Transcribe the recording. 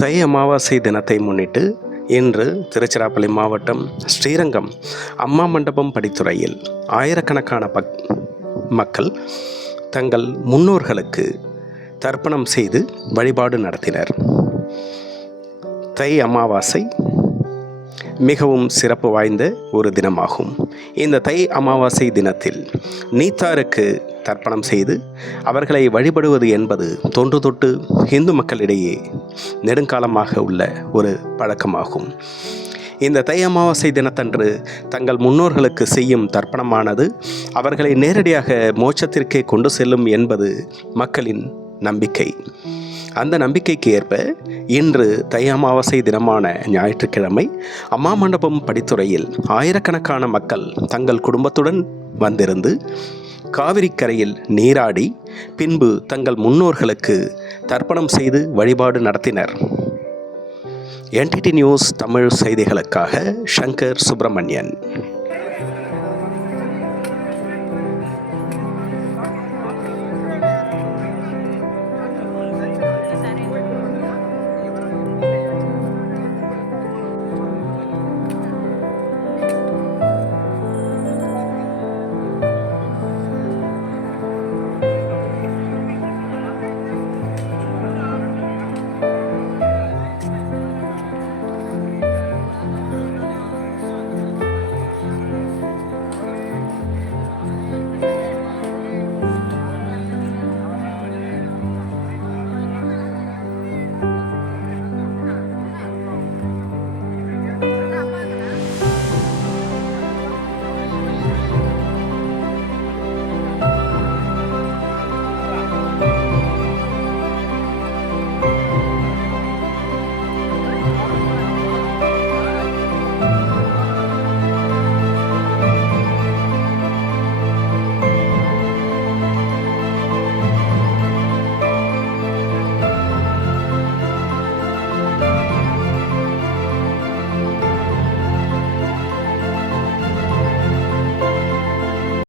தை அமாவாசை தினத்தை முன்னிட்டு இன்று திருச்சிராப்பள்ளி மாவட்டம் ஸ்ரீரங்கம் அம்மா மண்டபம் படித்துறையில் ஆயிரக்கணக்கான மக்கள் தங்கள் முன்னோர்களுக்கு தர்ப்பணம் செய்து வழிபாடு நடத்தினர். தை அமாவாசை மிகவும் சிறப்பு வாய்ந்த ஒரு தினமாகும். இந்த தை அமாவாசை தினத்தில் நீத்தாருக்கு தர்ப்பணம் செய்து அவர்களை வழிபடுவது என்பது தொன்று தொட்டு இந்து மக்களிடையே நெடுங்காலமாக உள்ள ஒரு பழக்கமாகும். இந்த தை அமாவாசை தினத்தன்று தங்கள் முன்னோர்களுக்கு செய்யும் தர்ப்பணமானது அவர்களை நேரடியாக மோட்சத்திற்கே கொண்டு செல்லும் என்பது மக்களின் நம்பிக்கை. அந்த நம்பிக்கைக்கு ஏற்ப இன்று தை அமாவாசை தினமான ஞாயிற்றுக்கிழமை அம்மா மண்டபம் படித்துறையில் ஆயிரக்கணக்கான மக்கள் தங்கள் குடும்பத்துடன் வந்திருந்து காவிரி கரையில் நீராடி பின்பு தங்கள் முன்னோர்களுக்கு தர்ப்பணம் செய்து வழிபாடு நடத்தினர். NTT நியூஸ் தமிழ் செய்திகளுக்காக சங்கர் சுப்பிரமணியன்.